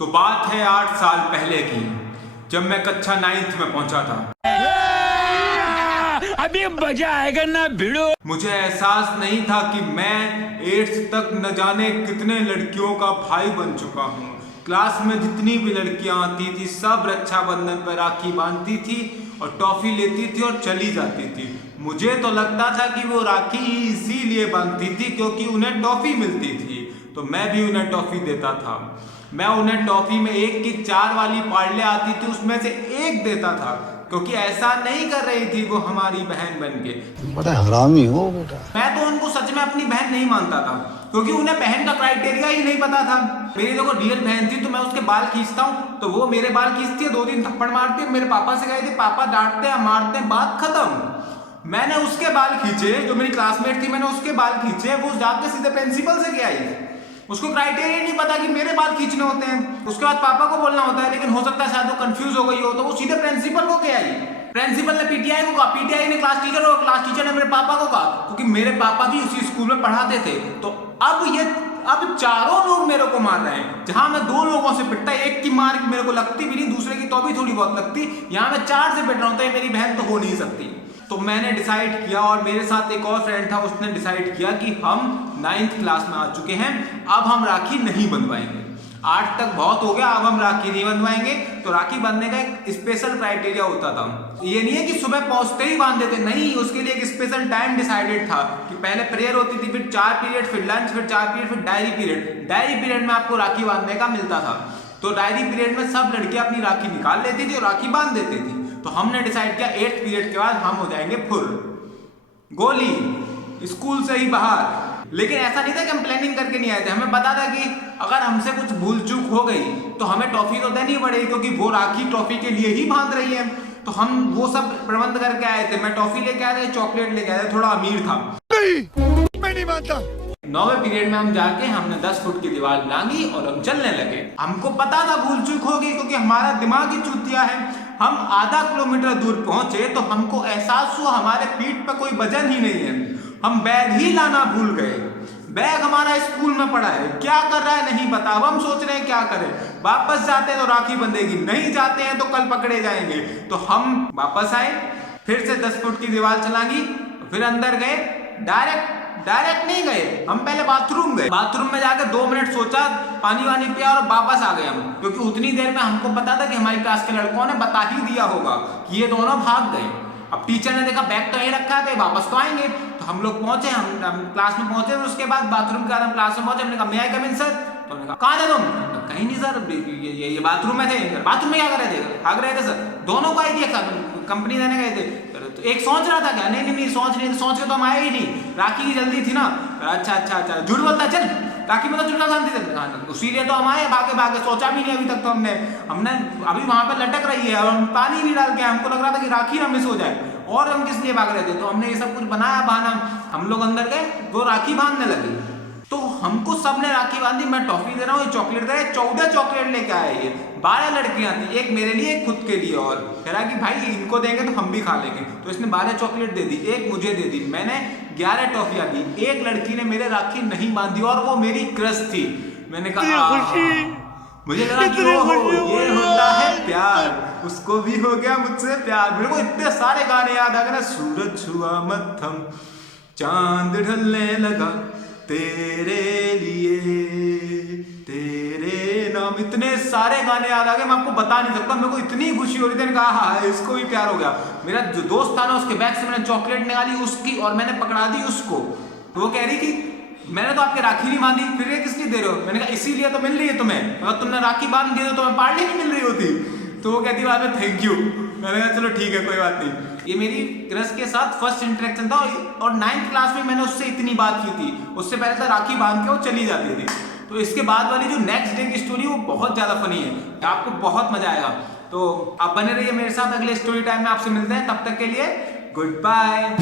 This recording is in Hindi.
तो बात है 8 साल पहले की, जब मैं कक्षा 9th में पहुंचा था। अभी मजा आएगा ना भिड़ो। मुझे एहसास नहीं था कि मैं 8th तक न जाने कितने लड़कियों का भाई बन चुका हूँ। क्लास में जितनी भी लड़कियां आती थी सब रक्षाबंधन पर राखी बांधती थी और टॉफी लेती थी और चली जाती थी। मुझे तो लगता था कि वो राखी इसीलिए बांधती थी क्योंकि उन्हें टॉफी मिलती थी, तो मैं भी उन्हें टॉफी देता था। मैं उन्हें टॉफी में 1 की 4 वाली पार्ले आती थी उसमें से 1 देता था, क्योंकि ऐसा नहीं कर रही थी वो हमारी बहन बन के। बड़ा हरामी हो बेटा। मैं तो उनको सच में अपनी बहन नहीं मानता था, क्योंकि उन्हें बहन का क्राइटेरिया ही नहीं पता था। मेरी देखो रियल बहन थी तो मैं उसके बाल खींचता हूँ तो वो मेरे बाल खींचती है, 2 दिन थप्पड़ मारती है। मेरे पापा से गए थे, पापा डांटते हैं मारते हैं, बात खत्म। मैंने उसके बाल खींचे, जो मेरी क्लासमेट थी मैंने उसके बाल खींचे, वो जाके सीधे प्रिंसिपल से गया आई। उसको क्राइटेरिया नहीं पता कि मेरे बाल खींचने होते हैं। उसके बाद पापा को बोलना होता है, लेकिन हो सकता है शायद वो कंफ्यूज हो गई हो, तो वो सीधे प्रिंसिपल को गया आई। प्रिंसिपल ने पीटीआई को कहा, पीटीआई ने क्लास टीचर को, क्लास टीचर ने मेरे पापा को कहा, क्योंकि मेरे पापा भी उसी स्कूल में पढ़ाते थे। तो अब चारों लोग मेरे को मार रहे हैं। जहां मैं 2 लोगों से पिटता, 1 की मार मेरे को लगती भी नहीं, दूसरे की तो भी थोड़ी बहुत लगती, यहाँ मैं 4 से पिट रहा हूं, तो मेरी बहन तो हो नहीं सकती। तो मैंने डिसाइड किया, और मेरे साथ एक और फ्रेंड था, उसने डिसाइड किया कि हम 9th क्लास में आ चुके हैं, अब हम राखी नहीं बंधवाएंगे। 8 तक बहुत हो गया, अब हम राखी नहीं बंधवाएंगे। तो राखी बांधने का एक स्पेशल क्राइटेरिया होता था। ये नहीं है कि सुबह पहुंचते ही बांध देते, नहीं, उसके लिए एक स्पेशल टाइम डिसाइडेड था कि पहले प्रेयर होती थी, फिर 4 पीरियड, फिर लंच, फिर 4 पीरियड, फिर डायरी पीरियड। डायरी पीरियड में आपको राखी बांधने का मिलता था। तो डायरी पीरियड में सब लड़कियां अपनी राखी निकाल लेती थी और राखी बांध देती थी। तो हमने डिसाइड किया 8th पीरियड के बाद हम हो जाएंगे फुल गोली, स्कूल से ही बाहर। लेकिन ऐसा नहीं था कि हम प्लानिंग करके नहीं आए थे, हमें पता था कि अगर हमसे कुछ भूल चूक हो गई तो हमें टॉफी तो देनी पड़ेगी, क्योंकि वो राखी टॉफी के लिए ही बांध रही है। तो हम वो सब प्रबंध करके आए थे। मैं टॉफी लेके आया था, चॉकलेट लेके आया था, थोड़ा अमीर था। मैं नहीं मानता। 9वें पीरियड में हम जाके हमने 10 फुट की दीवार लांगी और हम चलने लगे। हमको पता था भूल चूक होगी, क्योंकि हमारा दिमाग ही चूतिया है। हम आधा किलोमीटर दूर पहुंचे तो हमको एहसास हुआ हमारे पीठ पे कोई वजन ही नहीं है। हम बैग ही लाना भूल गए। बैग हमारा स्कूल में पड़ा है, क्या कर रहा है नहीं पता। अब हम सोच रहे हैं क्या करें, वापस जाते हैं तो राखी बंधेगी, नहीं जाते हैं तो कल पकड़े जाएंगे। तो हम वापस आए, फिर से 10 फुट की दीवार चलांगी, फिर अंदर गए। डायरेक्ट नहीं गए, हम पहले बाथरूम गए। बाथरूम में जाकर 2 मिनट सोचा, पानी वानी पिया और वापस आ गए हम, क्योंकि उतनी देर में हमको पता था कि हमारी क्लास के लड़कों ने बता ही दिया होगा कि ये दोनों भाग गए। अब टीचर ने देखा बैग तो यहीं रखा है, वापस तो आएंगे। तो हम लोग पहुंचे, हम क्लास में पहुंचे, उसके बाद बाथरूम के बाद हम क्लास में पहुंचे। हमने कहा मे आई कम इन सर? तो हमने कहा कहाँ थे तुम? कहीं नहीं सर, ये बाथरूम में थे। बाथरूम में क्या कर रहे थे? भाग रहे थे सर। दोनों को आई थी कंपनी देने गए थे। तो एक सोच रहा था क्या? नहीं सोच के तो हम आए ही नहीं, राखी की जल्दी थी ना। अच्छा झूठ बोलता, चल राखी में तो झूठा शांति थे, इसीलिए तो हम आए भागे। सोचा भी नहीं अभी तक तो हमने अभी वहां पे लटक रही है और हम पानी नहीं डाल के, हमको लग रहा था कि राखी ना मिस हो जाए, और हम किस लिए भाग रहे थे। तो हमने ये सब कुछ बनाया बहाना। हम लोग अंदर गए, वो राखी बांधने लगी, तो हमको सबने राखी बांधी। मैं टॉफी दे रहा हूँ, ये चॉकलेट दे रहा है, 14 चॉकलेट लेके आए। ये 12 लड़कियां थी, एक मेरे लिए एक खुद के लिए, और कह रहा कि भाई इनको देंगे तो हम भी खा लेंगे। तो इसने 12 चॉकलेट दे दी, एक मुझे दे दी, मैंने 11 टॉफियां दी। एक लड़की ने मेरे राखी नहीं बांधी और वो मेरी क्रश थी। मैंने कहा मुझे लगा कि ये होता है प्यार, उसको भी हो गया मुझसे प्यार। मेरे को इतने सारे गाने याद आ गए, सूरज छुआ मत्थम, चांद ढलने लगा, तेरे लिए तेरे नाम, इतने सारे गाने याद आ गए, मैं आपको बता नहीं सकता। मेरे को इतनी खुशी हो रही थी, कहा हाँ इसको भी प्यार हो गया। मेरा जो दोस्त था ना, उसके बैग से मैंने चॉकलेट निकाली उसकी, और मैंने पकड़ा दी उसको। तो वो कह रही कि मैंने तो आपके राखी नहीं बांधी, फिर ये किस लिए दे रहे हो? मैंने कहा इसीलिए तो मिल रही है तुम्हें, अगर तुमने राखी बांध दी तो तुम्हें पार्टी नहीं मिल रही होती। तो वो कहती बाद में थैंक यू। मैंने कहा चलो ठीक है कोई बात नहीं। ये मेरी क्रश के साथ फर्स्ट इंटरेक्शन था, और 9th क्लास में मैंने उससे इतनी बात की थी। उससे पहले तो राखी बांध के वो चली जाती थी। तो इसके बाद वाली जो नेक्स्ट डे की स्टोरी वो बहुत ज्यादा फनी है, आपको बहुत मजा आएगा। तो आप बने रहिए मेरे साथ, अगले स्टोरी टाइम में आपसे मिलते हैं, तब तक के लिए गुड बाय।